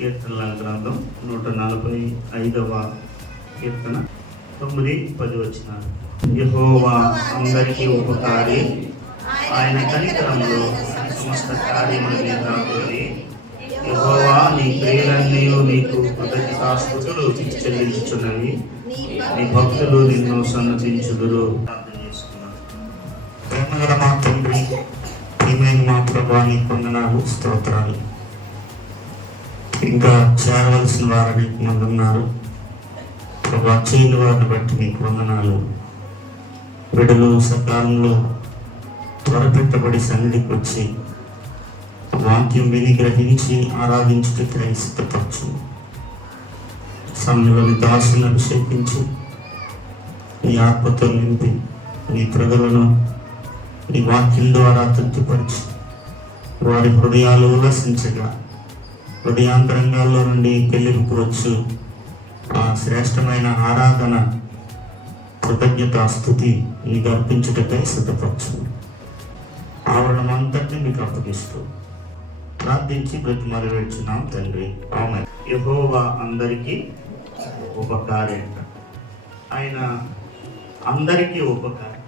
కీర్తనల గ్రంథం 145వ కీర్తన 9-10 వచనాలు. యెహోవా అందరికీ ఉపకారి, ఆయన కనికరములో సమస్త కార్యముల మీద తోడి. యెహోవా నీ క్రియలన్నీ నీకు కృతజ్ఞతాస్తుతులు చెల్లించుచున్నవి, నీ భక్తులు నిన్ను సన్నతించుదురు. ప్రార్థన చేసుకున్నాను. ప్రేమగల మా తండ్రి, ప్రియమైన మా ప్రభువా, నీ వందనాలు, స్తోత్రాలు. ఇంకా చేరవలసిన వారు నీకు మంది ఉన్నారు ప్రభా, చేయని వారిని బట్టి నీకు వందనాలు. బిడ్డలు సకాలంలో త్వరపెట్టబడి సన్నిధికి వచ్చి వాక్యం విని గ్రహించి ఆరాధించుటకు సిద్ధపరచు. సమయంలోని దాసులను అభిషేకించి నీ ఆత్మతో నింపి నీ ప్రజలను నీ వాక్యం ద్వారా తృప్తిపరిచి వారి హృదయాలు ఉల్లసించగా హృదయాంతరంగాల్లో నుండి పెళ్ళికి ఆ శ్రేష్టమైన ఆరాధన, కృతజ్ఞత, స్తుతి నీకు అర్పించుటకై సిద్ధపరచు. ఆవరణం అంతటినీ మీకు అప్పగిస్తూ ప్రార్థించి బ్రతిమాలి వేడుచున్నాం తండ్రి, ఆమేన్. యెహోవా అందరికీ ఉపకారి. ఆయన అందరికీ ఉపకారి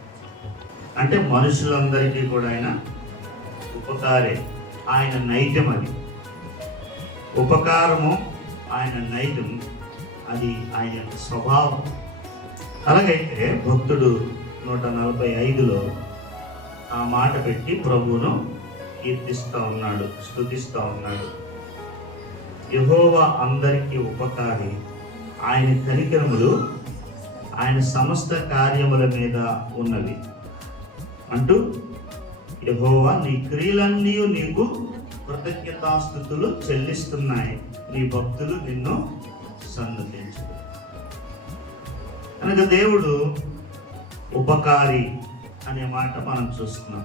అంటే మనుషులందరికీ కూడా ఆయన ఉపకారే. ఆయన నైజం అది. ఉపకారము ఆయన నైజం, అది ఆయన స్వభావం. అలాగైతే భక్తుడు 145లో ఆ మాట పెట్టి ప్రభువును కీర్తిస్తూ ఉన్నాడు, స్తుతిస్తూ ఉన్నాడు. యెహోవా అందరికీ ఉపకారి, ఆయన కనికరములు ఆయన సమస్త కార్యముల మీద ఉన్నవి అంటూ, యెహోవా నీ క్రియలన్నీ నీకు కృతజ్ఞతాస్తుతులు చెల్లిస్తున్నాయి, నీ భక్తులు నిన్ను సన్నతించు. కనుక దేవుడు ఉపకారి అనే మాట మనం చూస్తున్నాం.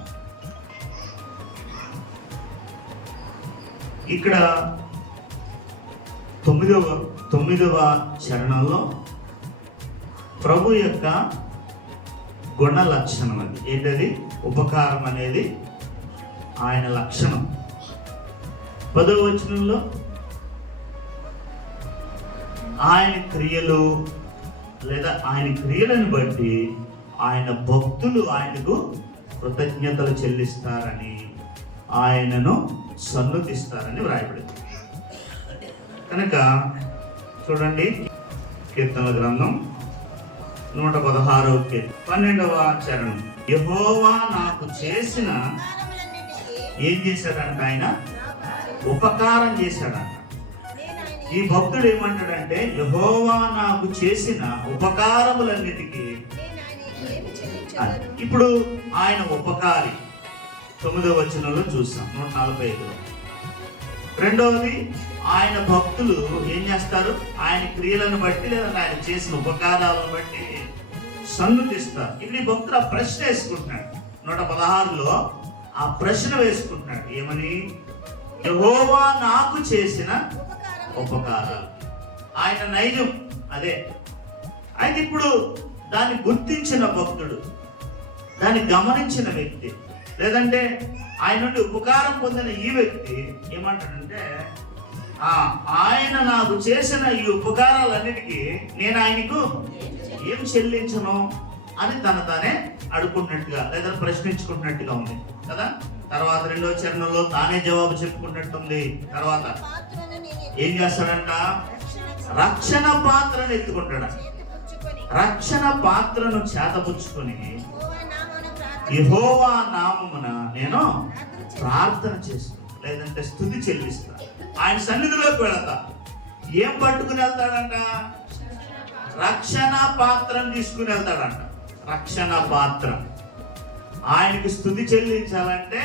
ఇక్కడ 9వ చరణంలో ప్రభు యొక్క గుణ లక్షణం అది ఏంటది? ఉపకారం అనేది ఆయన లక్షణం. 10వ వచనంలో ఆయన క్రియలు లేదా ఆయన క్రియలను బట్టి ఆయన భక్తులు ఆయనకు కృతజ్ఞతలు చెల్లిస్తారని, ఆయనను సన్నుతిస్తారని వ్రాయబడింది. కనుక చూడండి, కీర్తనల గ్రంథం 116వ కీర్తన 12వ చరణం. యెహోవా నాకు చేసిన, ఏం చేశాడంట? ఆయన ఉపకారం చేశాడంట. ఈ భక్తుడు ఏమంటాడంటే, యెహోవా నాకు చేసిన ఉపకారములన్నిటికీ. ఇప్పుడు ఆయన ఉపకారి 9వ వచనంలో చూస్తాం, 145లో. రెండవది, ఆయన భక్తులు ఏం చేస్తారు? ఆయన క్రియలను బట్టి లేదా ఆయన చేసిన ఉపకారాలను బట్టి సన్నుతిస్తారు. ఇప్పుడు ఈ భక్తుడు ఆ ప్రశ్న వేసుకుంటున్నాడు. 116లో ఆ ప్రశ్న వేసుకుంటున్నాడు. ఏమని? యెహోవా నాకు చేసిన ఉపకారాలు. ఆయన నైజం అదే. అయితే ఇప్పుడు దాన్ని గుర్తించిన భక్తుడు, దాన్ని గమనించిన వ్యక్తి, లేదంటే ఆయన నుండి ఉపకారం పొందిన ఈ వ్యక్తి ఏమంటాడంటే, ఆయన నాకు చేసిన ఈ ఉపకారాలన్నిటికీ నేను ఆయనకు ఏం చెల్లించను అని తానే అడుగుకున్నట్టుగా లేదా ప్రశ్నించుకున్నట్టుగా ఉంది కదా. తర్వాత 2వ చరణంలో తానే జవాబు చెప్పుకున్నట్టుంది. తర్వాత ఏం చేస్తాడంట? రక్షణ పాత్రను ఎత్తుకుంటాడు. రక్షణ పాత్రను చేతపుచ్చుకొని యెహోవా నామమున నేను ప్రార్థన చేస్తాను, లేదంటే స్తుతి చెల్లిస్తా. ఆయన సన్నిధిలోకి వెళతా. ఏం పట్టుకుని వెళ్తాడంట? రక్షణ పాత్రను తీసుకుని వెళ్తాడంట. రక్షణ పాత్ర. ఆయనకు స్తుతి చెల్లించాలంటే,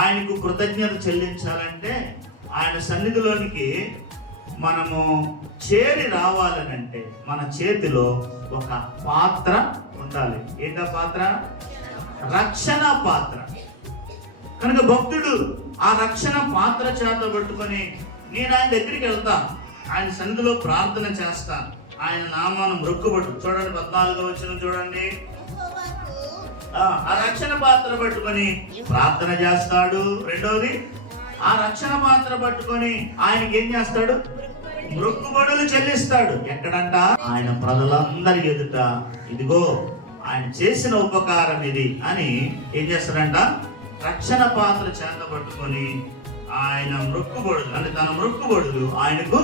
ఆయనకు కృతజ్ఞత చెల్లించాలంటే, ఆయన సన్నిధిలోనికి మనము చేరి రావాలనంటే మన చేతిలో ఒక పాత్ర ఉండాలి. ఏంటా పాత్ర? రక్షణ పాత్ర. కనుక భక్తుడు ఆ రక్షణ పాత్ర చేత పట్టుకొని, నేను ఆయన దగ్గరికి వెళ్తా, ఆయన సన్నిధిలో ప్రార్థన చేస్తా, ఆయన నామాను మొక్కుబడు. చూడండి 14వ వచనం చూడండి. ఆ రక్షణ పాత్ర పట్టుకొని ప్రార్థన చేస్తాడు. రెండవది, ఆ రక్షణ పాత్ర పట్టుకొని ఆయనకి ఏం చేస్తాడు? మొక్కుబడులు చెల్లిస్తాడు. ఎక్కడంట? ఆయన ప్రజలందరి ఎదుట ఇదిగో ఆయన చేసిన ఉపకారం ఇది అని ఏం చేస్తాడంట? రక్షణ పాత్ర చేత పట్టుకొని ఆయన మొక్కుబడులు అంటే తన మొక్కుబడులు ఆయనకు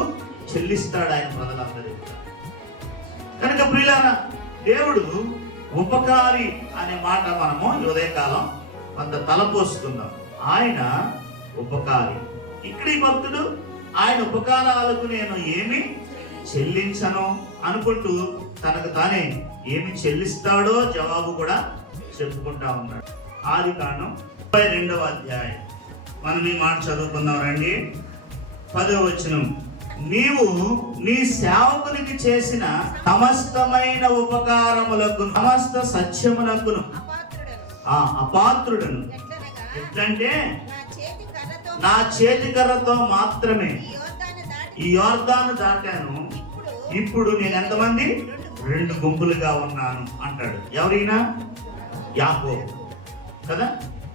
చెల్లిస్తాడు ఆయన ప్రజలందరి ఎదుట. కనుక ప్రియులారా, దేవుడు ఉపకారి అనే మాట మనము ఉదయకాలం కొంత తలపోసుకుందాం. ఆయన ఉపకారి. ఇక్కడ ఈ భక్తుడు ఆయన ఉపకారాలకు నేను ఏమి చెల్లించను అనుకుంటూ తనకు తానే ఏమి చెల్లిస్తాడో జవాబు కూడా చెప్పుకుంటా ఉన్నాడు. ఆదికాండం 32వ అధ్యాయం మనం ఈ మాట చదువుకుందాం రండి. 10వ వచనం. నీవు నీ సేవకునికి చేసిన సమస్తమైన ఉపకారములకు సమస్త సత్యములకును అపాత్రుడను. ఎట్లంటే నా చేతి కర్రతో మాత్రమే ఈ యోర్దాను దాటాను. ఇప్పుడు నేను ఎంతమంది? 2 గుంపులుగా ఉన్నాను అంటాడు. ఎవరైనా? యాకోబు కదా,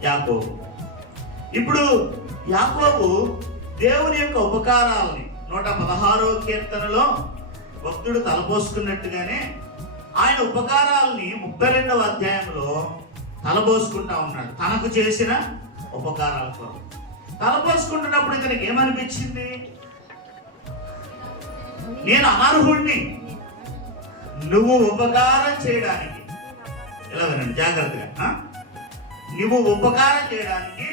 యాకోబు. ఇప్పుడు యాకోబు దేవుని యొక్క ఉపకారాలని 116వ కీర్తనలో భక్తుడు తలపోసుకున్నట్టుగానే ఆయన ఉపకారాలని 32వ అధ్యాయంలో తలపోసుకుంటా ఉన్నాడు. తనకు చేసిన ఉపకారాలతో తలపోసుకుంటున్నప్పుడు ఇతనికి ఏమనిపించింది? నేను అనర్హుణ్ణి నువ్వు ఉపకారం చేయడానికి. ఇలా వినండి జాగ్రత్తగా. నువ్వు ఉపకారం చేయడానికి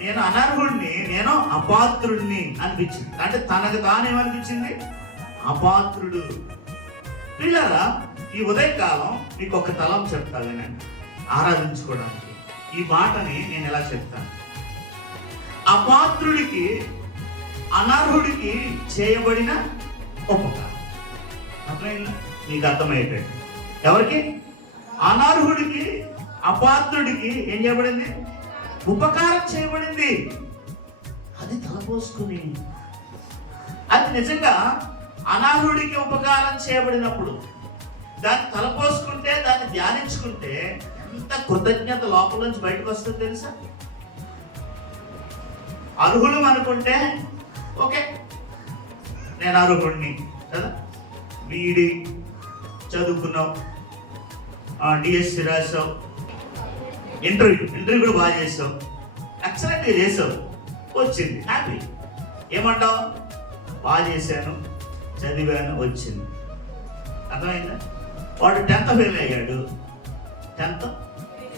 నేను అనర్హుణ్ణి, నేను అపాత్రుడిని అనిపించింది. అంటే తనకు తానేమనిపించింది? అపాత్రుడు. పిల్లరా, ఈ ఉదయకాలం మీకు ఒక తలం చెప్తా వినండి ఆరాధించుకోవడానికి. ఈ మాటని నేను ఎలా చెప్తాను? అపాత్రుడికి అనర్హుడికి చేయబడిన ఉపకారం. అర్థమైందా? మీకు అర్థమయ్యేటట్టు. ఎవరికి? అనర్హుడికి అపాత్రుడికి ఏం చేయబడింది? ఉపకారం చేయబడింది. అది తలపోసుకుని అది నిజంగా అనర్హుడికి ఉపకారం చేయబడినప్పుడు దాన్ని తలపోసుకుంటే, దాన్ని ధ్యానించుకుంటే ఎంత కృతజ్ఞత లోపల నుంచి బయటకు వస్తుంది తెలుసా? అర్హులు అనుకుంటే ఓకే, నేను అర్హుడిని కదా, బీఈడి చదువుకున్నావు, డిఎస్సి రాసావు, ఇంటర్వ్యూ కూడా బాగా చేసావు, ఎక్సలెంట్గా చేసావు, వచ్చింది, హ్యాపీ. ఏమంటావు? బాగా చేశాను, చదివాను, వచ్చింది. అర్థమైందా? వాడు 10th ఫెయిల్ అయ్యాడు, 10th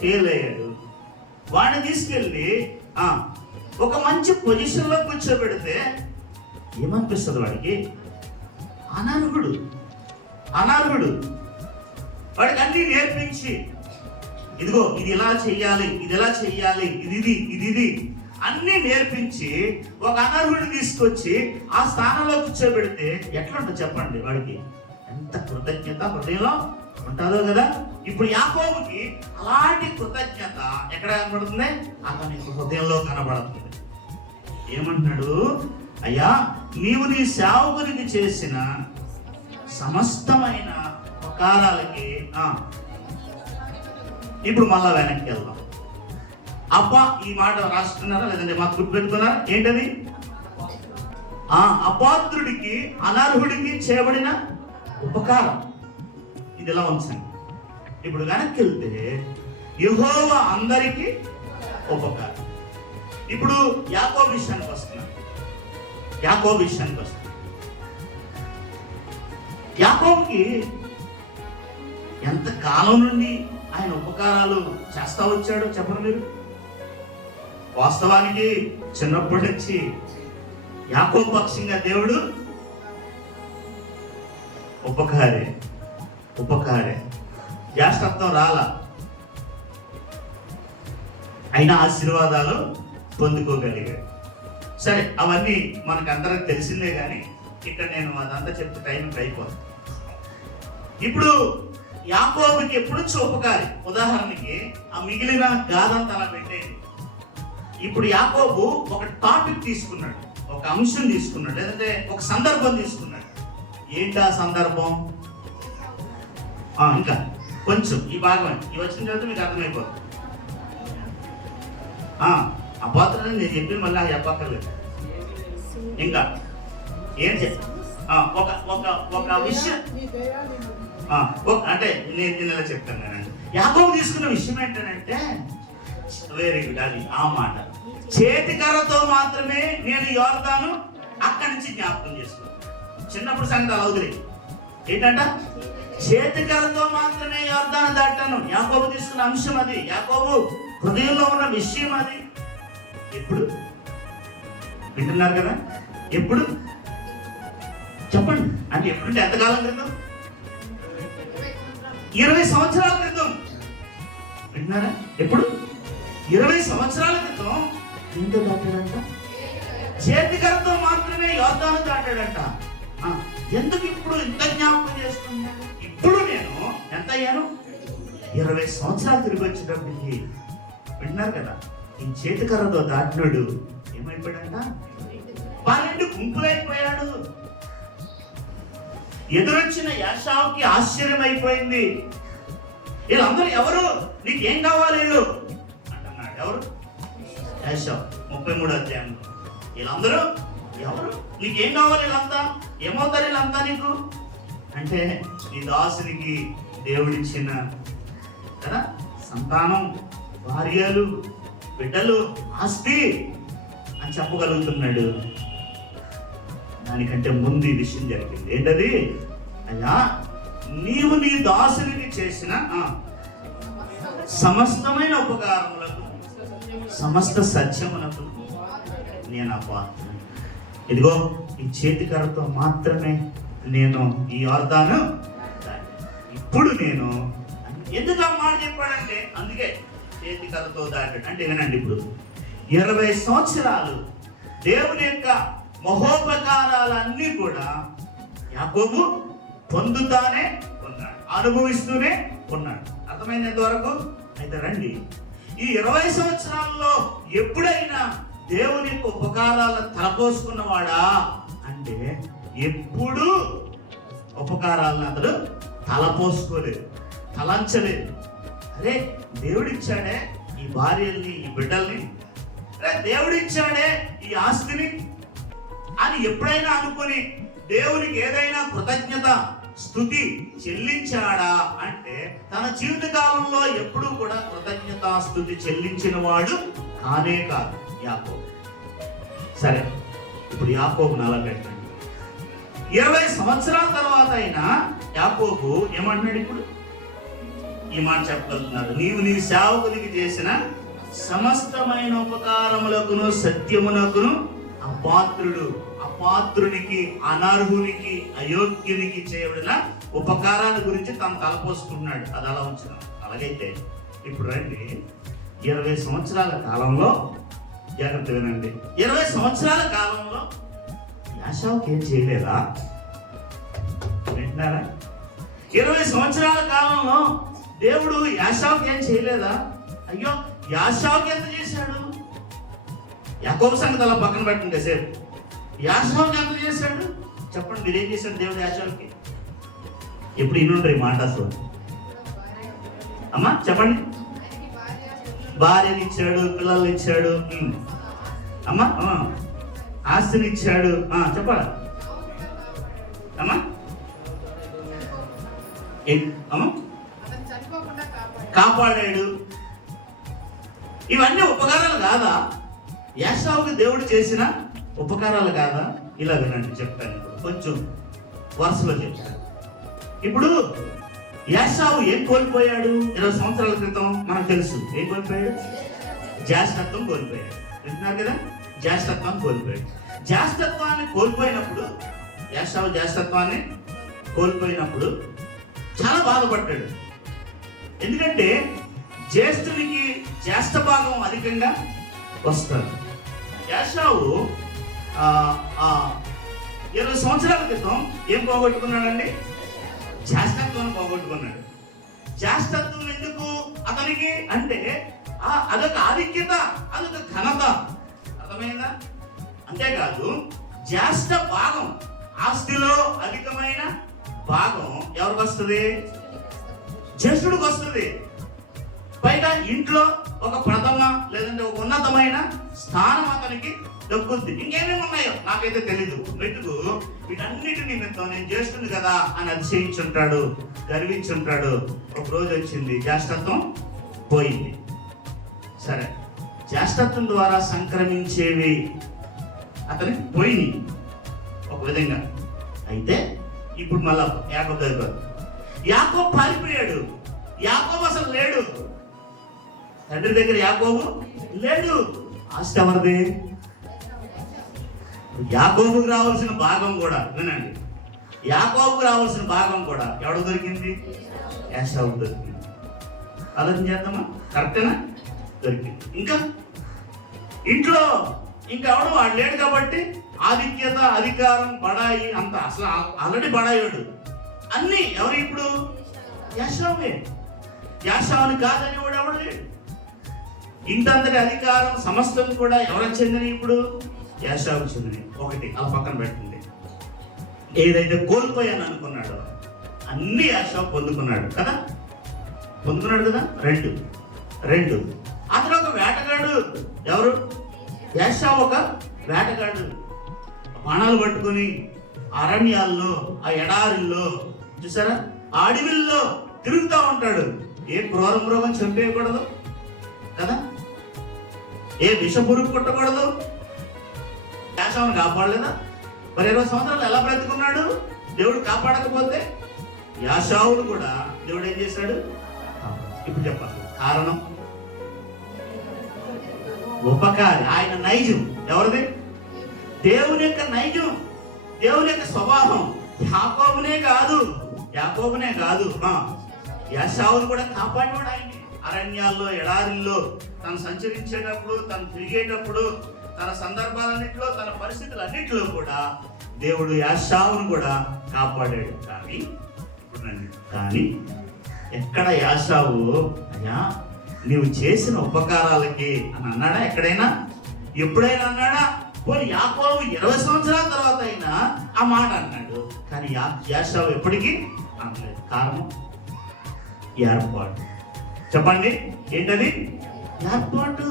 ఫెయిల్ అయ్యాడు. వాడిని తీసుకెళ్ళి ఒక మంచి పొజిషన్లో కూర్చోబెడితే ఏమనిపిస్తుంది వాడికి? అనర్హుడు. వాడికి అన్నీ నేర్పించి ఇదిగో ఇది ఇలా చెయ్యాలి, ఇది ఎలా చెయ్యాలి, ఇది అన్నీ నేర్పించి ఒక అనర్హుడిని తీసుకొచ్చి ఆ స్థానంలో కూర్చోబెడితే ఎట్లా ఉంటుంది చెప్పండి? వాడికి ఎంత కృతజ్ఞత హృదయంలో ఉంటుందో కదా. ఇప్పుడు యాకోబుకి అలాంటి కృతజ్ఞత ఎక్కడ కనబడుతుంది? అతని హృదయంలో కనబడుతుంది. ఏమంటున్నాడు? అయ్యా, నీవు నీ సేవకునికి చేసిన సమస్తమైన ఉపకారాలకి ఇప్పుడు మళ్ళా వెనక్కి వెళ్దాం. అబ్బా, ఈ మాట రాస్తున్నారా లేదంటే మాకు గుర్తుపెట్టుకున్నారా? ఏంటది? అపాత్రుడికి అనర్హుడికి చేయబడిన ఉపకారం. ఇది ఎలా ఉంచండి. ఇప్పుడు వెనక్కి వెళ్తే యెహోవా అందరికీ ఉపకారం. ఇప్పుడు యాకోబు విషయానికి వస్తున్నాం. యాకోబుకి ఎంత కాలం నుండి ఆయన ఉపకారాలు చేస్తా వచ్చాడో చెప్పండి మీరు. వాస్తవానికి చిన్నప్పటి నుంచి యాకోబు పక్షంగా దేవుడు ఉపకారే జ్యేష్ఠత్వం రాలా, అయినా ఆశీర్వాదాలు పొందుకోగలిగాడు. సరే, అవన్నీ మనకు అందరికి తెలిసిందే, కానీ ఇక్కడ నేను అదంతా చెప్తే టైం అయిపోతుంది. ఇప్పుడు యాకోబుకి ఎప్పుడు ఉపకారి. ఉదాహరణకి ఆ మిగిలిన గాథంతా అలా పెట్టేది. ఇప్పుడు యాకోబు ఒక టాపిక్ తీసుకున్నాడు, ఒక అంశం తీసుకున్నాడు, లేదంటే ఒక సందర్భం తీసుకున్నాడు. ఏంటి ఆ సందర్భం? ఇంకా కొంచెం ఈ భాగం ఈ వచ్చిన తర్వాత మీకు అర్థమైపోతుంది. అపాత్ర మాత్రం నేను చెప్పి మళ్ళీ చెప్పక్కర్లేదు. ఇంకా ఏం ఒక ఒక ఒక విషయం అంటే నేను ఇలా చెప్తాను కదండి. యాకోబు తీసుకున్న విషయం ఏంటంటే వెరీ గుడ్, అది ఆ మాట, చేతికర్రతో మాత్రమే నేను యోర్దాను అక్కడి నుంచి జ్ఞాపకం చేసుకున్నాను. చిన్నప్పుడు సంగతి అలా వదిలే ఏంటంట, చేతికర్రతో మాత్రమే యోర్దాను దాటాను. యాకోబు తీసుకున్న అంశం అది, యాకోబు హృదయంలో ఉన్న విషయం అది. ఎప్పుడు వింటున్నారు కదా, ఎప్పుడు చెప్పండి అంటే ఎప్పుడంటే ఎంతకాలం క్రితం? 20 సంవత్సరాల క్రితం. వింటున్నారా? ఎప్పుడు? 20 సంవత్సరాల క్రితం ఏంటో దాటాడంట, చేతికర్రతో మాత్రమే యోర్దాను దాటాడంట. ఎందుకు ఇప్పుడు ఇంత జ్ఞాపకం చేస్తున్నాను? ఇప్పుడు నేను ఎంత అయ్యాను? 20 సంవత్సరాలు తిరిగి వచ్చేటప్పటికి వింటున్నారు కదా, ఈ చేతికర్రతో దాటినాడు ఏమైపోయాడంట, 12 గుంపులైపోయాడు. ఎదురొచ్చిన యాషావుకి ఆశ్చర్యం అయిపోయింది. వీళ్ళందరూ ఎవరు? నీకేం కావాలి వీళ్ళు అంటున్నాడు. ఎవరు? యాషావు 33వ అధ్యాయంలో. వీళ్ళందరూ ఎవరు? నీకేం కావాలి? వీళ్ళంతా ఏమవుతారు? వీళ్ళంతా నీకు అంటే నీ దాసునికి దేవుడిచ్చిన కదా సంతానం, భార్యలు, బిడ్డలు, ఆస్తి అని చెప్పగలుగుతున్నాడు. దానికంటే ముందు ఈ విషయం జరిగింది. ఏంటది? అయ్యా, నీవు నీ దాసునికి చేసిన సమస్తమైన ఉపకారములకు, సమస్త సత్యములకు నేను అపాత్రుడు. ఇదిగో ఈ చేతికర్రతో మాత్రమే నేను ఈ యోర్దాను ఇప్పుడు నేను ఎందుకు ఆ మాట చెప్పాడంటే, అందుకే చేతికర్రతో దాటాడు అంటే వినండి. ఇప్పుడు 20 సంవత్సరాలు దేవుని యొక్క మహోపకారాలన్నీ కూడా యాకోబు పొందుతానే ఉన్నాడు, అనుభవిస్తూనే ఉన్నాడు. అర్థమైనంత వరకు అయితే రండి, ఈ 20 సంవత్సరాల్లో ఎప్పుడైనా దేవుని యొక్క ఉపకారాలను తలపోసుకున్నవాడా అంటే ఎప్పుడు ఉపకారాలను అతడు తలపోసుకోలేదు, తలంచలేదు. అరే దేవుడిచ్చాడే ఈ భార్యల్ని, ఈ బిడ్డల్ని, అరే దేవుడిచ్చాడే ఈ ఆస్తిని అని ఎప్పుడైనా అనుకుని దేవునికి ఏదైనా కృతజ్ఞత స్తుతి చెల్లించాడా అంటే తన జీవిత కాలంలో ఎప్పుడూ కూడా కృతజ్ఞత స్తుతి చెల్లించిన వాడు కానే కాదు యాకోబు. సరే, ఇప్పుడు యాకోబు నలబెట్టండి. 20 సంవత్సరాల తర్వాత అయినా యాకోబు ఏమంటున్నాడు? ఇప్పుడు ఈ మాట చెప్పగలుగుతున్నాడు, నీవు నీ సేవకునికి చేసిన సమస్తమైన ఉపకారములకును సత్యమునకును అపాత్రుడు, అపాత్రునికి, అనర్హునికి, అయోగ్యునికి చేయబడిన ఉపకారాల గురించి తను తలపోసుకుంటున్నాడు. అది అలా ఉంచుదాం. అలాగైతే ఇప్పుడు రండి, 20 సంవత్సరాల కాలంలో జాగ్రత్త వినండి. 20 సంవత్సరాల కాలంలో యాషావుకి ఏం చేయలేదా? వింటున్నారా? 20 సంవత్సరాల కాలంలో దేవుడు యాషావుకి ఏం చేయలేదా? అయ్యో, యాషావుకి ఎంత చేశాడు? యాకోబు సంగతి అలా పక్కన పెట్టండి కాసేపు. యాషావుకి ఎంత చేశాడు చెప్పండి. మీరేం చేశాడు దేవుడు యాషావుకి? ఎప్పుడు ఇన్నుండ్రి మాట అసలు అమ్మా చెప్పండి. భార్యని ఇచ్చాడు, పిల్లల్ని ఇచ్చాడు, అమ్మా ఆస్తిని ఇచ్చాడు. చెప్పాలా అమ్మా? అమ్మా కాపాడాడు. ఇవన్నీ ఉపకారాలు కాదా? యాషావుకి దేవుడు చేసిన ఉపకారాలు కాదా? ఇలా వినండి, చెప్తాను. ఇప్పుడు కొంచెం వరుసలో చెప్తాను. ఇప్పుడు యాషావు ఏం కోల్పోయాడు? 20 సంవత్సరాల క్రితం మనకు తెలుసు. ఏం కోల్పోయాడు? జ్యేష్ఠత్వం కోల్పోయాడు. వింటున్నారు కదా, జ్యేష్ఠత్వాన్ని కోల్పోయాడు. జ్యేష్ఠత్వాన్ని కోల్పోయినప్పుడు, యాషావు జ్యేష్ఠత్వాన్ని కోల్పోయినప్పుడు చాలా బాధపడ్డాడు. ఎందుకంటే జ్యేష్ఠునికి జ్యేష్ఠ భాగం అధికంగా వస్తుంది. యాషావు 20 సంవత్సరాల క్రితం ఏం పోగొట్టుకున్నాడండి? జ్యేష్ఠత్వాన్ని పోగొట్టుకున్నాడు. జ్యేష్ఠత్వం ఎందుకు అతనికి అంటే అదొక ఆధిక్యత, అదొక ఘనత. అర్థమైందా? అంతేకాదు జ్యేష్ఠ భాగం, ఆస్తిలో అధికమైన భాగం ఎవరికి వస్తుంది? జ్యేష్ఠుడికి వస్తుంది. పైగా ఇంట్లో ఒక ప్రథమ లేదంటే ఒక ఉన్నతమైన స్థానం అతనికి దక్కుద్ది. ఇంకేమేమి ఉన్నాయో నాకైతే తెలీదు. మెట్టుకు వీటన్నిటి నిమిత్తం నేను చేస్తుంది కదా అని అతిశయించుంటాడు, గర్వించుంటాడు. ఒక రోజు వచ్చింది, జ్యేష్ఠత్వం పోయింది. సరే, జ్యేష్ఠత్వం ద్వారా సంక్రమించేవి అతనికి పోయినాయి ఒక విధంగా. అయితే ఇప్పుడు మళ్ళా యాకోబు దగ్గర, యాకోబు పారిపోయాడు. యాకోబు అసలు లేడు, తండ్రి దగ్గర యాకోబు లేడు. ఆస్తి ఎవరిది? యాకోబుకు రావాల్సిన భాగం కూడా, వినండి, యాకోబుకు రావాల్సిన భాగం కూడా ఎవడు దొరికింది? ఏశావుకు దొరికింది. ఆలోచన చేద్దామా? కరెక్టేనా? దొరికింది. ఇంకా ఇంట్లో ఇంకెవడు వాడు లేడు కాబట్టి ఆధిక్యత, అధికారం, బడాయి అంత అసలు ఆల్రెడీ బడాయోడు అన్ని ఎవరు ఇప్పుడు? యాషావే. యాషావుని కాదని వాడు ఎవడు లేడు. ఇంతంతటి అధికారం సమస్తం కూడా ఎవరికి చెందిన? ఇప్పుడు యాషావుకు చెందిన. ఒకటి అలా పక్కన పెట్టండి. ఏదైతే కోల్పోయాను అనుకున్నాడో అన్ని యాషావు పొందుకున్నాడు కదా, పొందుకున్నాడు కదా. రెండు అతను ఒక వేటగాడు. ఎవరు? యాషావు ఒక వేటగాడు. బాణాలు పట్టుకుని అరణ్యాల్లో, ఆ ఎడారిల్లో, చూసారా, ఆ అడవిల్లో తిరుగుతూ ఉంటాడు. ఏ క్రూర మృగం చంపేయకూడదు కదా, ఏ విషపురుగు కొట్టకూడదు. యాషావుని కాపాడలేదా? మరి 20 సంవత్సరాలు ఎలా బ్రతుకున్నాడు? దేవుడు కాపాడకపోతే యాషావును కూడా దేవుడు ఏం చేశాడు? ఇప్పుడు చెప్పాలి కారణం. ఉపకారి. ఆయన నైజం ఎవరిది? దేవుని యొక్క నైజం, దేవుని యొక్క స్వభావం. యాకోబునే కాదు యాషావును కూడా కాపాడేవాడు ఆయన. అరణ్యాల్లో, ఎడారిల్లో తను సంచరించేటప్పుడు, తను తిరిగేటప్పుడు, తన సందర్భాలన్నింటిలో, తన పరిస్థితులన్నింటిలో కూడా దేవుడు యాషావును కూడా కాపాడాడు. కానీ ఎక్కడ యాషావు అయ్యా నీవు చేసిన ఉపకారాలకి అని అన్నాడా? ఎక్కడైనా ఎప్పుడైనా అన్నాడా? పోనీ యాకోబు 20 సంవత్సరాల తర్వాత అయినా ఆ మాట అన్నాడు, కానీ యాషావు ఎప్పటికీ అనలేదు. కారణం ఏర్పాటు. చెప్పండి ఏంటది? ఏర్పాటు.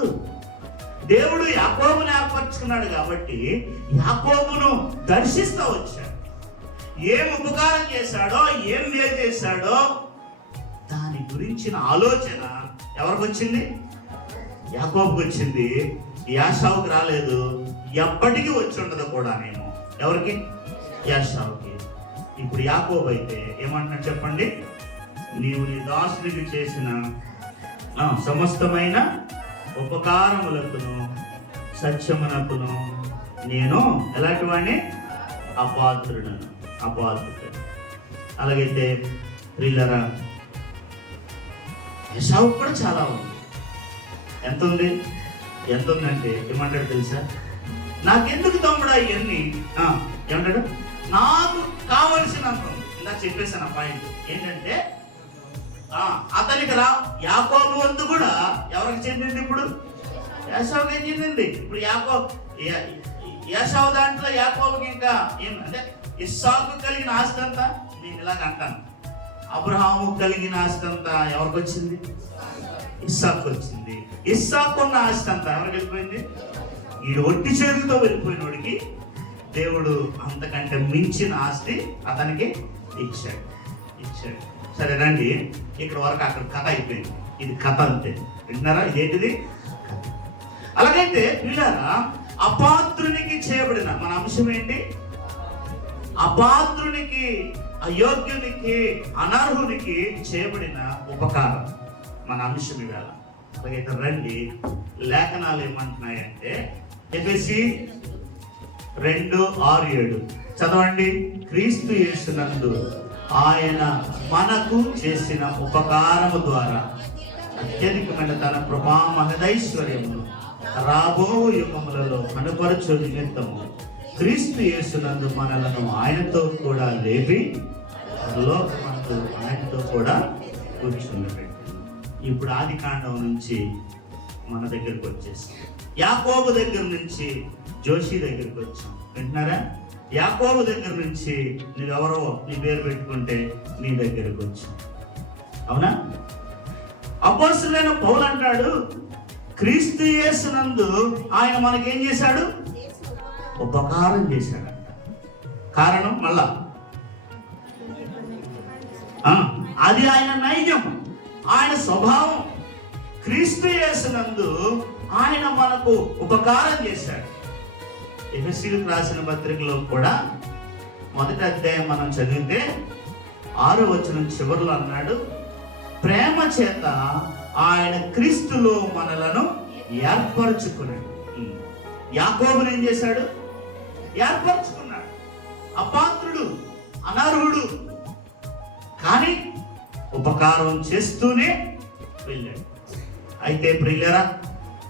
దేవుడు యాకోబును ఏర్పరచుకున్నాడు కాబట్టి యాకోబును దర్శిస్తూ వచ్చాడు. ఏం ఉపకారం చేశాడో, ఏం మేలు చేశాడో దాని గురించిన ఆలోచన ఎవరికి వచ్చింది? యాకోబుకి వచ్చింది. యాషావుకి రాలేదు. ఎప్పటికీ వచ్చి ఉండదు కూడానేమో. ఎవరికి? యాషావుకి. ఇప్పుడు యాకోబు అయితే ఏమంటున్నాడు చెప్పండి? నీవు నీ దాసునికి చేసిన సమస్తమైన ఉపకారములకును సత్యమునకును నేను ఎలాంటి వాడిని? అపాత్రుడు. అలాగైతే ప్రియులరా, ఏశావు కూడా చాలా ఉంది. ఎంత ఉందంటే ఏమంటాడు తెలుసా? నాకెందుకు తమ్ముడా ఇవన్నీ? ఏమంటాడు? నాకు కావలసినంత ఉంది. ఇలా చెప్పేసాను ఆ పాయింట్ ఏంటంటే, అతనికి యాకోబు వంతు కూడా ఎవరికి చెందింది? ఇప్పుడు ఏశావుకి చెందింది. ఇప్పుడు ఏశావు దాంట్లో యాకోబుకి ఇంకా ఏం అంటే, ఇస్సాకు కలిగిన ఆస్తి అంతా, నేను ఇలాగ అంటాను, అబ్రహాము కలిగిన ఆస్తి అంతా ఎవరికి వచ్చింది? ఇస్సాకు వచ్చింది. ఇస్సాకు ఉన్న ఆస్తి అంతా ఎవరికి వెళ్ళిపోయింది? ఈ ఒట్టి చేతితో వెళ్ళిపోయినోడికి దేవుడు అంతకంటే మించిన ఆస్తి అతనికి ఇచ్చాడు. సరే రండి, ఇక్కడ వరకు అక్కడ కథ అయిపోయింది. ఇది కథ అంతే. వింటున్నారా? ఇదేంటిది? అలాగైతే వీళ్ళారా, అపాత్రునికి చేయబడిన మన అంశం ఏంటి? అపాత్రునికి, అయోగ్యునికి, అనర్హునికి చేయబడిన ఉపకారం మన అంశం ఇవాళ. అలాగైతే రండి, లేఖనాలు ఏమంటున్నాయంటే ఎఫెసీ 2:6-7 చదవండి. క్రీస్తు యేసునందు ఆయన మనకు చేసిన ఉపకారము ద్వారా అత్యధికమైన తన కృపా మహదైశ్వర్యమును రాబో యుగములలో కనుపరచు నిమిత్తము క్రీస్తు యేసునందు మనలను ఆయనతో కూడా లేపి పరలోకమందు ఆయనతో కూడా కూర్చుండబెట్టి. ఇప్పుడు ఆది కాండం నుంచి మన దగ్గరకు వచ్చేసాం. యాకోబు దగ్గర నుంచి జోషి దగ్గరికి వచ్చాం. వింటున్నారా? యాకోబు దగ్గర నుంచి నువ్వెవరో నీ పేరు పెట్టుకుంటే నీ దగ్గరకు వచ్చాం. అవునా? అపోస్తలుడైన పౌలు అంటాడు, క్రీస్తు యేసునందు ఆయన మనకేం చేశాడు? ఉపకారం చేశాడంట. కారణం మళ్ళా అది ఆయన నైజం, ఆయన స్వభావం. క్రీస్తు యేసునందు ఆయన మనకు ఉపకారం చేశాడు. ఎఫెసీయులకు రాసిన పత్రికలో కూడా మొదటి అధ్యాయం మనం చదివితే 6వ వచనం చివరిలో అన్నాడు, ప్రేమ చేత ఆయన క్రీస్తులో మనలను ఏర్పరచుకున్నాడు. యాకోబుని ఏం చేశాడు? ఏర్పరచుకున్నాడు. అపాత్రుడు, అనర్హుడు, కానీ ఉపకారం చేస్తూనే వెళ్ళాడు. అయితే ప్రియులారా,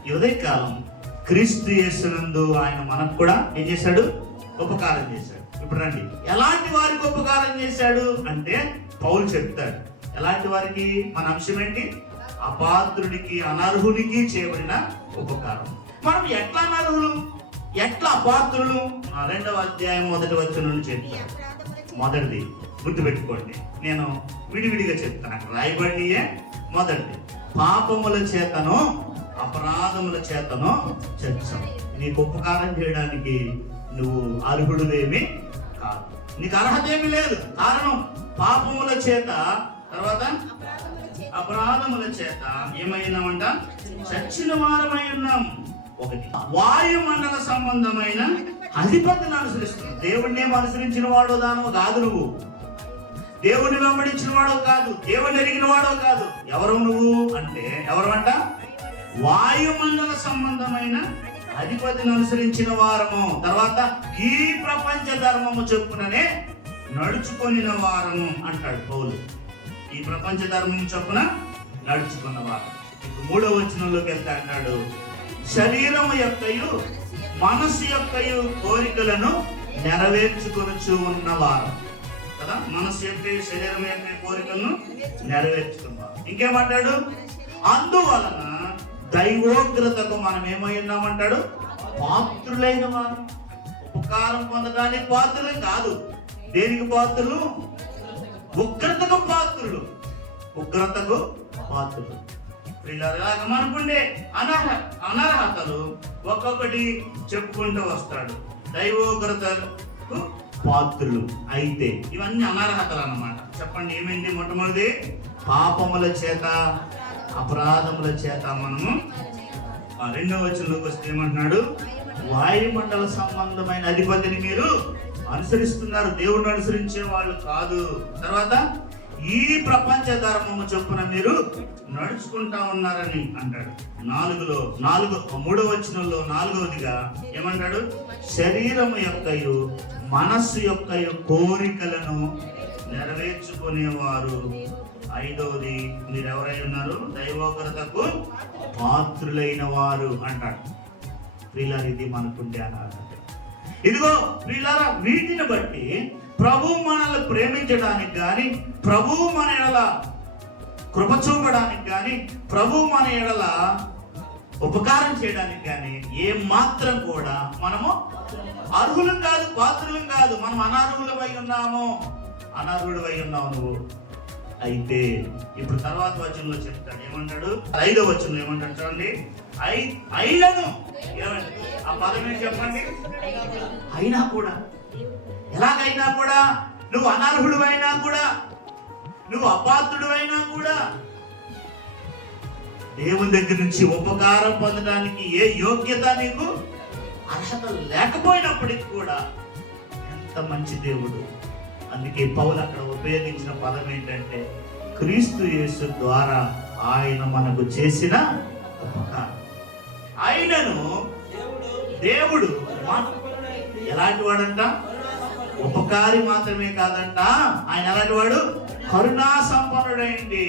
ఈ ఉదయకాలం క్రీస్తు యేసునందు ఆయన మనకు కూడా ఏం చేశాడు? ఉపకారం చేశాడు. ఇప్పుడు రండి, ఎలాంటి వారికి ఉపకారం చేశాడు అంటే పౌలు చెప్తాడు. ఎలాంటి వారికి? మన అంశం ఏంటి? అపాత్రుడికి, అనర్హునికి చేయబడిన ఉపకారం. మనం ఎట్లా అనర్హులు, ఎట్లా అపాత్రులు? 2వ అధ్యాయం 1వ వచనం నుండి చెప్తాను. మొదటిది గుర్తుపెట్టుకోండి, నేను విడివిడిగా చెప్తాను, అక్కడ రాయబడియే. మొదటిది, పాపముల చేతనో అపరాధముల చేతనో చచ్చావు. నీకు ఉపకారం చేయడానికి నువ్వు అర్హుడువేమి కాదు, నీకు అర్హత ఏమి లేదు. కారణం పాపముల చేత, తర్వాత అపరాధముల చేత ఏమైనామంట? చచ్చిన వారమై ఉన్నాం. ఒకటి, వాయుమండల సంబంధమైన అధిపతిని అనుసరిస్తున్నావు. దేవుడిని అనుసరించిన వాడో దానో కాదు నువ్వు, దేవుడిని వెంబడించిన వాడో కాదు, దేవుడిని ఎరిగిన వాడో కాదు. ఎవరు నువ్వు అంటే ఎవరు? వాయుమండల సంబంధమైన అధిపతిని అనుసరించిన వారము. తర్వాత ఈ ప్రపంచ ధర్మము చొప్పుననే నడుచుకొనిన వారము అంటాడు పౌలు. ఈ ప్రపంచ ధర్మము చొప్పున నడుచుకున్న వారు. ఇప్పుడు 3వ వచనంలోకి వెళ్తే అంటాడు, శరీరము యొక్కయు మనసు యొక్కయు కోరికలను నెరవేర్చుకొనుచు ఉన్నవారు కదా. మనసు యొక్క, శరీరం యొక్క కోరికలను నెరవేర్చుకున్నవారు. ఇంకేమంటాడు? అందువలన దైవోగ్రతకు మనం ఏమై ఉన్నామంటాడు? పాత్రులైన వారు. ఉపకారం పొందడానికి పాత్రులే కాదు, దేనికి పాత్రులు? ఉగ్రతకు పాత్రులు. ఉగ్రతకు పాత్రులు. ఇలాగ మనకుండే అనర్హతలు ఒక్కొక్కటి చెప్పుకుంటూ వస్తాడు. దైవోగ్రతకు పాత్రులు. అయితే ఇవన్నీ అనర్హతలు అన్నమాట. చెప్పండి ఏమైంది? మొట్టమొదటి, పాపముల చేత, అపరాధముల చేత మనము. 2వ వచనంలోకి వస్తే ఏమంటున్నాడు? వాయుమండల సంబంధమైన అధిపతిని మీరు అనుసరిస్తున్నారు, దేవుడిని అనుసరించే వాళ్ళు కాదు. తర్వాత ఈ ప్రపంచ ధర్మము చొప్పున మీరు నడుచుకుంటా ఉన్నారని అంటాడు. 3వ వచనంలో 4వదిగా ఏమంటాడు? శరీరము యొక్కయు మనస్సు యొక్కయు కోరికలను నెరవేర్చుకునేవారు. 5వది, మీరు ఎవరై ఉన్నారు? దైవోగ్రతకు పాత్రులైన వారు అంటాడు. ప్రియులారా, ఇది మనకుండే అనాథ. ఇదిగో ప్రియులారా, వీటిని బట్టి ప్రభువు మనల్ని ప్రేమించడానికి కానీ, ప్రభువు మన ఎడల కృప చూపడానికి కానీ, ప్రభువు మన ఎడల ఉపకారం చేయడానికి కానీ ఏ మాత్రం కూడా మనము అర్హులం కాదు, పాత్రులం కాదు. మనం అనర్హులమై ఉన్నాము. అనర్హుడివై ఉన్నావు నువ్వు. అయితే ఇప్పుడు తర్వాత వచనంలో చెప్తాడు, ఏమంటాడు? 5వ వచనంలో ఏమంటాడు చూడండి. అయినను, ఆ పదం ఏంటి చెప్పండి? అయినా కూడా. ఎలాగైనా కూడా, నువ్వు అనర్హుడు అయినా కూడా, నువ్వు అపాత్రుడు అయినా కూడా, దేవుని దగ్గర నుంచి ఉపకారం పొందడానికి ఏ యోగ్యత నీకు, అర్హత లేకపోయినప్పటికీ కూడా ఎంత మంచి దేవుడు. అందుకే పౌలు అక్కడ ఉపయోగించిన పదం ఏంటంటే, క్రీస్తు యేసు ద్వారా ఆయన మనకు చేసిన ఉపకారం. ఆయనను దేవుడు ఎలాంటి వాడంట? ఉపకారి మాత్రమే కాదంట, ఆయన ఎలాంటి వాడు? కరుణా సంపన్నుడైంది.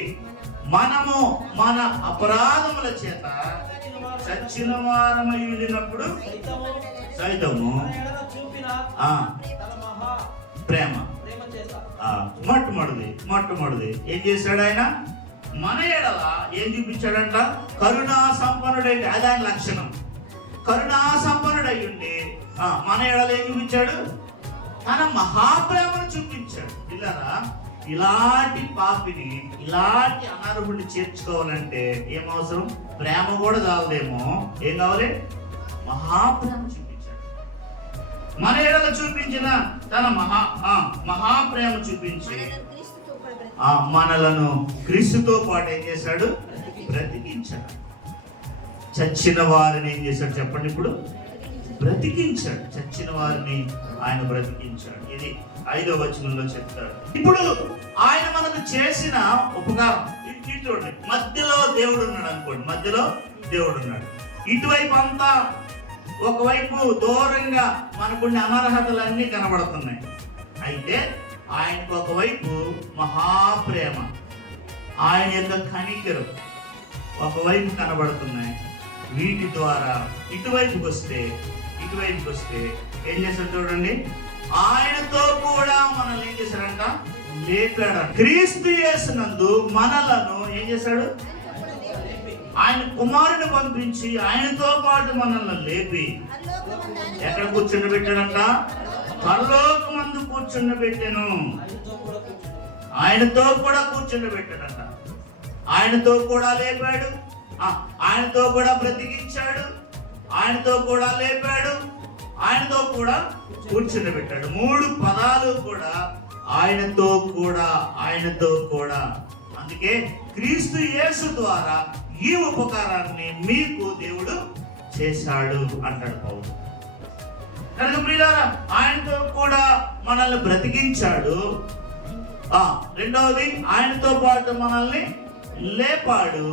మనము మన అపరాధముల చేత చచ్చిన వారమై ఉండినప్పుడు సైతము ప్రేమ మొట్టమొదటిది ఏం చేశాడు? ఆయన మన ఎడల ఏం చూపించాడంట? కరుణా సంపన్నుడై. అది ఆయన లక్షణం. కరుణా సంపన్నుడై ఉండి మన ఎడల ఏం చూపించాడు? తన మహాప్రేమను చూపించాడు. పిల్లరా, ఇలాంటి పాపిని, ఇలాంటి అనర్హుడిని చేర్చుకోవాలంటే ఏం అవసరం? ప్రేమ కూడా చాలదేమో. ఏం కావాలి? మహాప్రేమ చూపించాడు. మన ఎడల చూపించిన తన మహాప్రేమ చూపించి మనలను క్రీస్తుతో పాటు ఏం చేశాడు? బ్రతికించాడు. చచ్చిన వారిని ఏం చేశాడు చెప్పండి? ఇప్పుడు బ్రతికించాడు. చచ్చిన వారిని ఆయన బ్రతికించాడు. ఇది 5వ వచనంలో చెప్తాడు. ఇప్పుడు ఆయన మనకు చేసిన ఉపకారం చూడండి. మధ్యలో దేవుడు ఉన్నాడు అనుకోండి. మధ్యలో దేవుడు ఉన్నాడు. ఇటువైపు అంతా ఒకవైపు దూరంగా మనకున్న అనర్హతలన్నీ కనబడుతున్నాయి. అయితే ఆయనకు ఒకవైపు మహాప్రేమ, ఆయన యొక్క కనికరం ఒకవైపు కనబడుతున్నాయి. వీటి ద్వారా ఇటువైపుకి వస్తే ఏం చేశాడు చూడండి. ఆయనతో కూడా మనల్ని ఏం చేశాడంట? లేపాడు. క్రీస్తు యేసునందు మనలను ఏం చేశాడు? ఆయన కుమారుని పంపించి ఆయనతో పాటు మనల్ని లేపి ఎక్కడ కూర్చుండబెట్టాడంట? పరలోకమందు కూర్చుండబెట్టాను. ఆయనతో కూడా కూర్చుండబెట్టాడంట. ఆయనతో కూడా లేపాడు, ఆయనతో కూడా బ్రతికించాడు, ఆయనతో కూడా లేపాడు, ఆయనతో కూడా కూర్చుండబెట్టాడు. 3 పదాలు కూడా ఆయనతో కూడా. అందుకే క్రీస్తు యేసు ద్వారా ఈ ఉపకారాన్ని మీకు దేవుడు చేశాడు అంటాడు పౌలు. కనుక ప్రియులారా, ఆయనతో కూడా మనల్ని బ్రతికించాడు. రెండవది, ఆయనతో పాటు మనల్ని లేపాడు.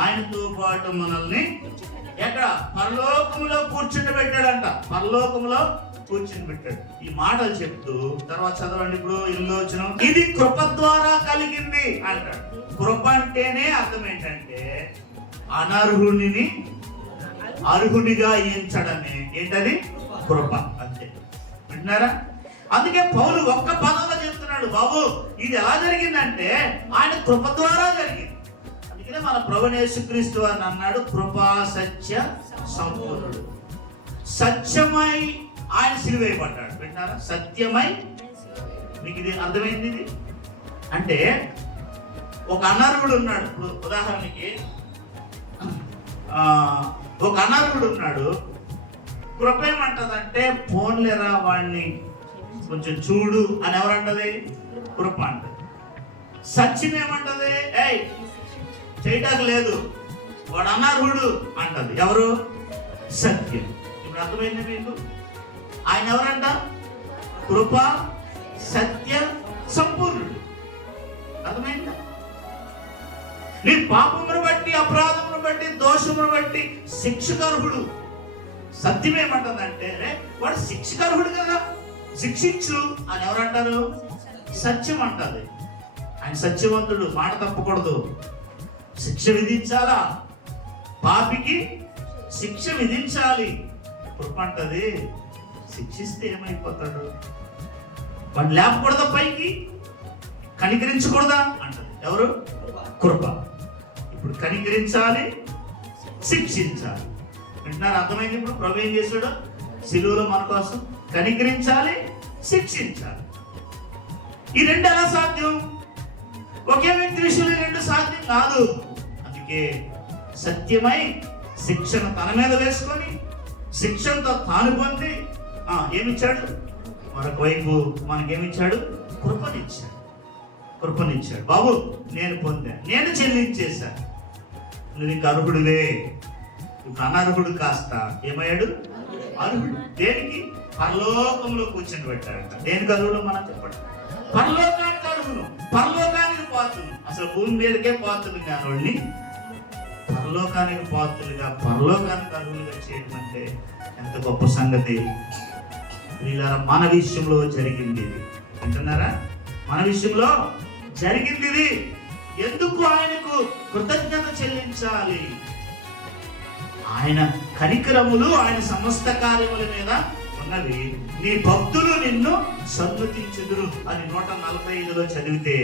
ఆయనతో పాటు మనల్ని ఎక్కడ? పరలోకములో కూర్చుండబెట్టాడంట. పరలోకములో కూర్చుండబెట్టాడు. ఈ మాటలు చెప్తూ తర్వాత చదవండి. ఇప్పుడు 8వ వచనం, ఇది కృప ద్వారా కలిగింది అంటాడు. కృప అంటేనే అర్థం ఏంటంటే అనర్హుడిని అర్హుడిగా ఎంచడమే. ఏంటది? కృప. అంతే. వింటున్నారా? అందుకే పౌలు ఒక్క పదంలో చెప్తున్నాడు, బాబు ఇది ఎలా జరిగిందంటే ఆయన కృప ద్వారా జరిగింది. అందుకనే మన ప్రభువు యేసుక్రీస్తు అని అన్నాడు, కృపా సత్య సంపూర్ణుడు. సత్యమై ఆయన సిలువేయబడ్డాడు. వింటారా? సత్యమై. మీకు ఇది అర్థమైంది? ఇది అంటే ఒక అనర్హుడు ఉన్నాడు. ఇప్పుడు ఉదాహరణకి ఒక అనర్హుడు ఉన్నాడు. కృప ఏమంటదంటే ఫోన్లేరా వాడిని కొంచెం చూడు అని ఎవరంటది? కృప అంటది. సత్యం ఏమంటది? ఏయ్ చేయటానికి లేదు, వాడు అనర్హుడు అంటది. ఎవరు? సత్యం. ఇప్పుడు అర్థమైంది మీకు? ఆయన ఎవరంట? కృప సత్య సంపూర్ణుడు. అర్థమైందా? నీ పాపమును బట్టి, అపరాధమును బట్టి, దోషమును బట్టి శిక్షకర్హుడు. సత్యం ఏమంటుందంటే వాడు శిక్షకర్హుడు కదా, శిక్షించు అని ఎవరంటారు? సత్యం అంటది. ఆయన సత్యవంతుడు, మాట తప్పకూడదు. శిక్ష విధించాలా? పాపికి శిక్ష విధించాలి. కృప అంటది శిక్షిస్తే ఏమైపోతాడు? వాడు లేపకూడదా? పైకి కనికరించకూడదా అంటది. ఎవరు? కృప. ఇప్పుడు కనికరించాలి, శిక్షించాలి. వింటున్నారు? అర్థమైంది? ఇప్పుడు ప్రభు ఏం చేశాడు? సిలువలో మన కోసం కనికరించాలి, శిక్షించాలి. ఈ రెండు ఎలా సాధ్యం? ఒకే వ్యక్తి విషయంలో ఈ రెండు సాధ్యం కాదు. అందుకే సత్యమై శిక్షణ తన మీద వేసుకొని శిక్షణతో తాను పొంది ఏమిచ్చాడు? మరొక వైపు మనకేమిచ్చాడు? కృపనిచ్చాడు. కృపనిచ్చాడు. బాబు నేను పొందాను, నేను చెల్లించేశాను, నువ్వు ఇంక అర్హుడివే. ఇప్పుడు అనర్హుడు కాస్త ఏమయ్యాడు? అర్హుడు. దేనికి? పరలోకంలో కూర్చొని పెట్టాడట. దేనికి అర్హుడు? మనం చెప్పండి. పరలోకానికి అర్హుడు, పరలోకానికి పాత్రులు. అసలు భూమి మీదకే పాత్రులు కానివాడిని పరలోకానికి పాత్రులుగా, పరలోకానికి అర్హులుగా చేయడం అంటే ఎంత గొప్ప సంగతి. వీళ్ళ మన విషయంలో జరిగింది ఇది. వింటున్నారా? మన విషయంలో జరిగింది ఇది. ఎందుకు ఆయనకు కృతజ్ఞత చెల్లించాలి? ఆయన కనికరములు, ఆయన సమస్త కార్యముల మీద ఉన్నవి. నీ భక్తులు నిన్ను సన్నుతించుదురు అని 145లో చదివితే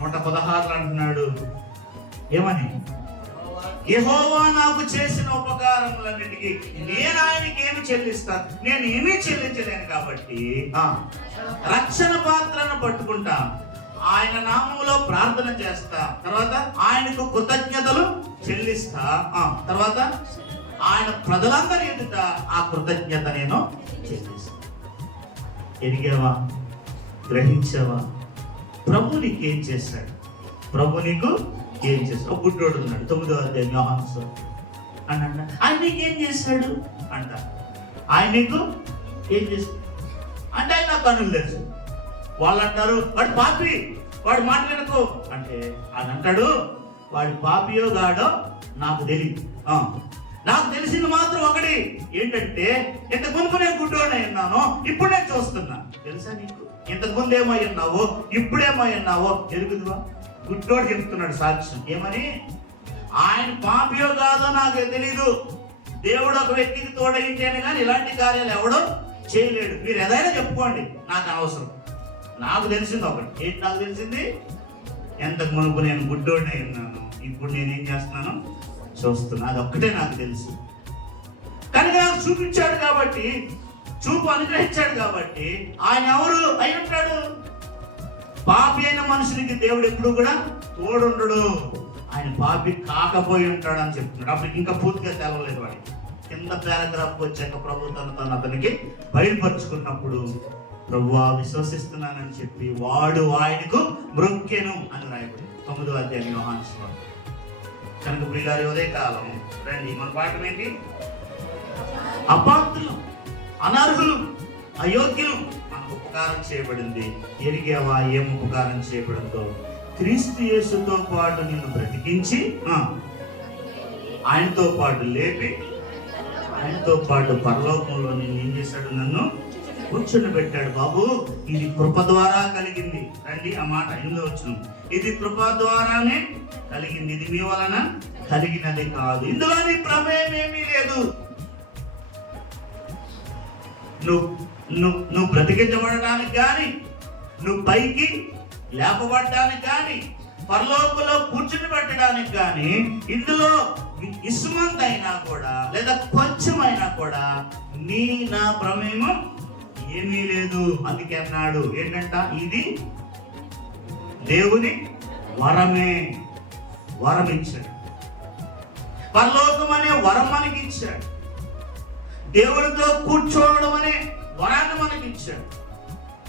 116 అంటున్నాడు. ఏమని? యెహోవా నాకు చేసిన ఉపకారములన్నిటికీ నేను ఆయనకి ఏమి చెల్లిస్తాను? నేను ఏమీ చెల్లించలేను కాబట్టి రక్షణ పాత్రను పట్టుకుంటా, ఆయన నామములో ప్రార్థన చేస్తా, తర్వాత ఆయనకు కృతజ్ఞతలు చెల్లిస్తా, తర్వాత ఆయన ప్రజలందరి ఎదుట ఆ కృతజ్ఞత నేను చెల్లిస్తా. ఎరిగావా? గ్రహించావా? ప్రభు నీకేం చేశాడు? ప్రభు నీకు ఏం చేశాడు? ఒక గుడ్డోడు ఉన్నాడు, 9వ అధ్యాయం యోహాను సువార్త అని అంట. ఆయన నీకేం చేశాడు అంట. ఆయన నీకు ఏం చేశాడు అంటే ఆయన నాకు కనులు తెలుసు. వాళ్ళు అంటారు వాడు పాపి, వాడు మాట వినకు అంటే ఆయన అంటాడు వాడి పాపియో గాడో నాకు తెలియదు. నాకు తెలిసింది మాత్రం ఒకటి ఏంటంటే, ఇంతకు ముందు నేను గుడ్డోడై ఉన్నాను, ఇప్పుడు నేను చూస్తున్నా. తెలుసా నీకు? ఇంతకు ముందు ఏమై ఉన్నావో ఇప్పుడేమై ఉన్నావో ఎరుగుదువా? గుడ్డోడు చెప్తున్నాడు సాక్ష్యం. ఏమని? ఆయన పాపియో కాదో నాకు తెలీదు, దేవుడు ఒక వ్యక్తికి తోడయించాను కానీ ఇలాంటి కార్యాలు ఎవడో చేయలేడు. మీరు ఏదైనా చెప్పుకోండి, నాకు అవసరం. నాకు తెలిసింది ఒకటి. ఏంటి నాకు తెలిసింది? ఎంతకు మునుపు నేను గుడ్డోడిని ఉన్నాను, ఇప్పుడు నేనేం చేస్తున్నాను చూస్తున్నా. అది ఒక్కటే నాకు తెలుసు. కనుక నాకు చూపించాడు కాబట్టి, చూపు అనుగ్రహించాడు కాబట్టి ఆయన ఎవరు అయి ఉంటాడు? పాపి అయిన మనుషునికి దేవుడు ఎప్పుడు కూడా తోడుండడు. ఆయన పాపి కాకపోయి ఉంటాడు అని చెప్తున్నాడు. అప్పుడు ఇంకా పూర్తిగా తెలవలేదు వాడికి. కింద పారాగ్రాఫ్ వచ్చాక ప్రభు తను అతనికి బయలుపరుచుకున్నప్పుడు, ప్రభువా విశ్వసిస్తున్నానని చెప్పి వాడు ఆయనకు మ్రొక్కెను అని రాయబడి 9వ అధ్యాయం యోహాను సువార్త. కనుక ప్రియులారా, ఉదయకాలం రండి, మన పాఠం ఏంటి? అపాత్రులు, అనర్హులు, అయోగ్యులు మనకు ఉపకారం చేయబడింది. ఎరిగావా ఏం ఉపకారం చేయబడిందో? క్రీస్తు యేసుతో పాటు నిన్ను బ్రతికించి, ఆయనతో పాటు లేపి, ఆయనతో పాటు పరలోకంలో నిన్ను ఏం చేశాడు? నన్ను కూర్చొని పెట్టాడు. బాబు, ఇది కృప ద్వారా కలిగింది. రండి, ఆ మాట 8వ వచనం. ఇది కృప ద్వారానే కలిగింది, ఇది మీ వలన కలిగినది కాదు, ఇందులో నీ ప్రమేయం ఏమీ లేదు. నువ్వు బ్రతికించబడడానికి కానీ, నువ్వు పైకి లేపబడడానికి కానీ, పరలోకంలో కూర్చుని పెట్టడానికి కానీ ఇందులో ఇసుమంతైనా కూడా లేదా కొంచెమైనా కూడా నా ప్రమేయం ఏమీ లేదు. అందుకే అన్నాడు ఏంటంట, ఇది దేవుని వరమే. వరం ఇచ్చాడు, పరలోకం అనే వరం మనకి ఇచ్చాడు, దేవుడితో కూర్చోవడం అనే వరాన్ని మనకి ఇచ్చాడు.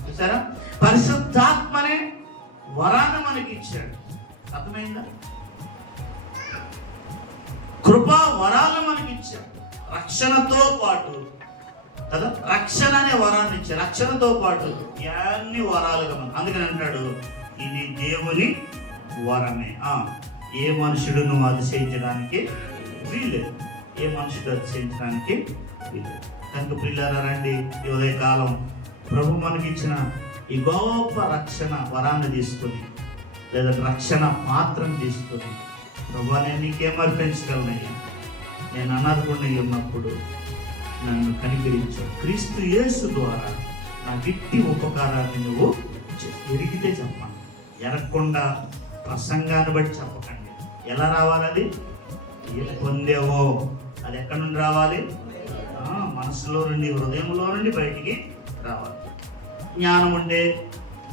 చూసారా? పరిశుద్ధాత్మ అనే వరాన్ని మనకి ఇచ్చాడు. అర్థమైందా? కృపా వరాలను మనకి ఇచ్చాడు. రక్షణతో పాటు కదా, రక్షణ అనే వరాన్ని ఇచ్చాడు. రక్షణతో పాటు అన్ని వరాలుగా మనం. అందుకని అంటాడు ఇది దేవుని వరమే. ఏ మనుషుడును అతిశయించడానికి వీల్లేదు, ఏ మనుషుడు అతిశయించడానికి వీల్లేదు. కనుక ప్రియులారా, రండి, ఈ ఉదయకాలం ప్రభు మనకి ఇచ్చిన ఈ గొప్ప రక్షణ వరాన్ని తీసుకొని లేదా రక్షణ పాత్రను తీసుకొని, ప్రభు నేను నీకేం అర్పించగలనయ్యా, నేను అనర్హుడినై ఉన్నప్పుడు నన్ను కనికరించావు. క్రీస్తు యేసు ద్వారా నా గిట్టి ఉపకారాన్ని నువ్వు ఎరిగితే చెప్పండి, ఎరగకుండా ప్రసంగాన్ని బట్టి చెప్పకండి. ఎలా రావాలి? అది ఏం పొందేవో అది ఎక్కడి నుండి రావాలి? మనసులో నుండి, హృదయంలో నుండి బయటికి రావాలి. జ్ఞానం ఉండే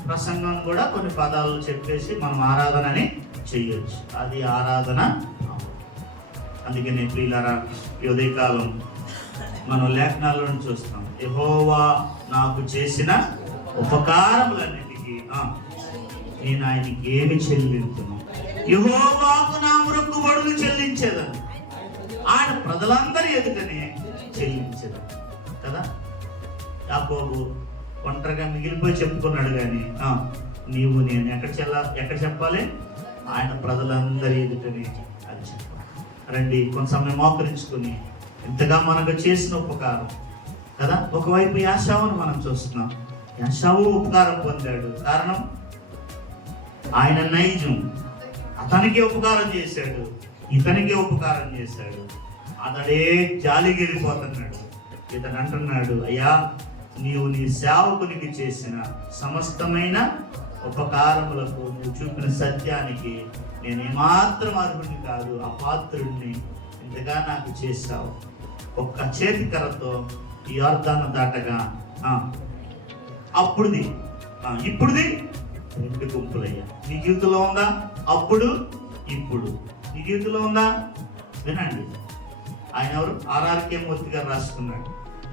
ప్రసంగం కూడా కొన్ని పదాలు చెప్పేసి మనం ఆరాధనని చెయ్యొచ్చు, అది ఆరాధన. అందుకనే ప్రియులారా, ఈ ఉదయకాలం మనం లేఖనాలను చూస్తాం. యెహోవా నాకు చేసిన ఉపకారములన్నిటికీ నేను ఆయనకి ఏమి చెల్లించును? యెహోవాకు నా మొక్కుబడులు చెల్లించేదని, ఆయన ప్రజలందరి ఎదుటనే చెల్లించేదని కదా. యాకోబు ఒంటరిగా మిగిలిపోయి చెప్పుకున్నాడు కానీ నీవు నేను ఎక్కడ చెప్పాలి? ఆయన ప్రజలందరి ఎదుటనే అది చెప్పాలి. రండి, కొంత సమయం మోకరించుకుని ఇంతగా మనకు చేసిన ఉపకారం కదా. ఒకవైపు యాషావును మనం చూస్తున్నాం. యాషావు ఉపకారం పొందాడు. కారణం ఆయన నైజం, అతనికి ఉపకారం చేశాడు, ఇతనికి ఉపకారం చేశాడు. అతడే జాలికి వెళ్ళిపోతున్నాడు. ఇతను అంటున్నాడు, అయ్యా నీవు నీ సేవకునికి చేసిన సమస్తమైన ఉపకారములకు, నువ్వు చూపిన సత్యానికి నేను ఏమాత్రం అర్హుడిని కాదు, అపాత్రుడిని, ఇంతగా నాకు చేశావు. ఒక్క చేతికరతో ఈ యోర్దాను దాటగా ఇప్పుడుది రెండు గుంపులయ్యా. నీ జీవితంలో ఉందా? అప్పుడు ఇప్పుడు నీ జీవితంలో ఉందా? వినండి, ఆయన ఎవరు? ఆర్ఆర్కే మూర్తి గారు రాసుకున్నాడు.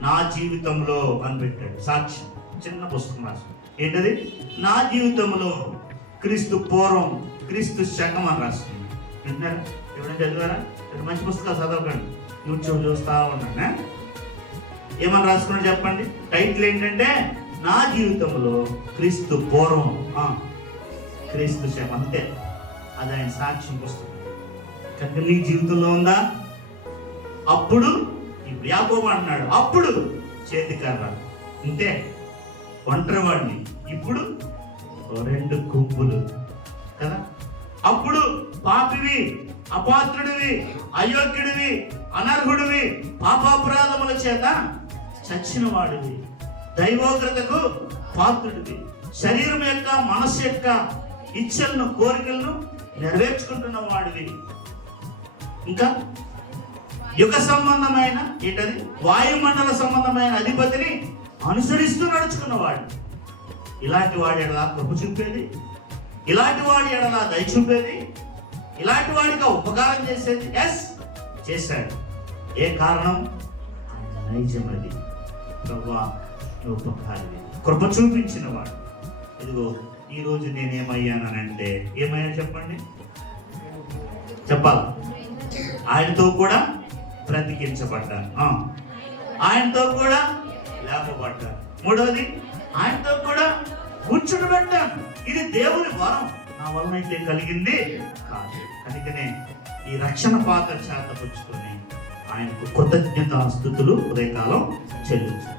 నా జీవితంలో అని పెట్టాడు, సాక్ష్యం, చిన్న పుస్తకం రాసు. ఏంటది? నా జీవితంలో క్రీస్తు పూర్వం క్రీస్తు శకం అని రాసుకున్నాడు. వింటున్నారా? ఎవరైనా చదివారా? మంచి పుస్తకాలు చదవకండి, యూట్యూబ్ చూస్తా ఉన్నాను. ఏమని రాసుకున్నాడు చెప్పండి? టైటిల్ ఏంటంటే నా జీవితంలో క్రీస్తు పూర్వం క్రీస్తు శకం, అంతే. అది ఆయన సాక్ష్యం పుస్తకం. కనుక నీ జీవితంలో ఉందా? అప్పుడు ఇప్పుడు యాకోబు అంటున్నాడు, అప్పుడు చేతికర్ర, అంతే, ఒంటరివాడిని. ఇప్పుడు రెండు గుంపులు కదా. అప్పుడు పాపివి, అపాత్రుడివి, అయోగ్యుడివి, అనర్హుడివి, పాపాపరాధముల చేత చచ్చిన వాడివి, దైవోగ్రతకు పాత్రుడివి, శరీరం యొక్క మనస్సు యొక్క ఇచ్చలను కోరికలను నెరవేర్చుకుంటున్న వాడివి, ఇంకా యుగ సంబంధమైన ఏంటది వాయుమండల సంబంధమైన అధిపతిని అనుసరిస్తూ నడుచుకున్నవాడు. ఇలాంటి వాడి ఎడలా కృప చూపేది, ఇలాంటి వాడి ఎడలా దయ చూపేది, ఇలాంటి వాడిగా ఉపకారం చేసేది. ఎస్, చేశాడు. ఏ కారణం? నైజం. అది ప్రభువా నువ్వు ఉపకారి, కృప చూపించిన వాడు. ఇదిగో ఈరోజు నేనేమయ్యానంటే ఏమయ్యా చెప్పండి, చెప్పాలి. ఆయనతో కూడా బ్రతికించబడ్డాను, ఆయనతో కూడా లేపబడ్డాను. మూడవది, ఆయనతో కూడా కూర్చుండబెట్టాను. ఇది దేవుని వరం, నా వలన అయితే కలిగింది కాదు. అందుకనే ఈ రక్షణ పాత్ర చేతపుచ్చుకొని ఆయనకు కృతజ్ఞతాస్తుతులు ఉదయకాలం చెల్లించు.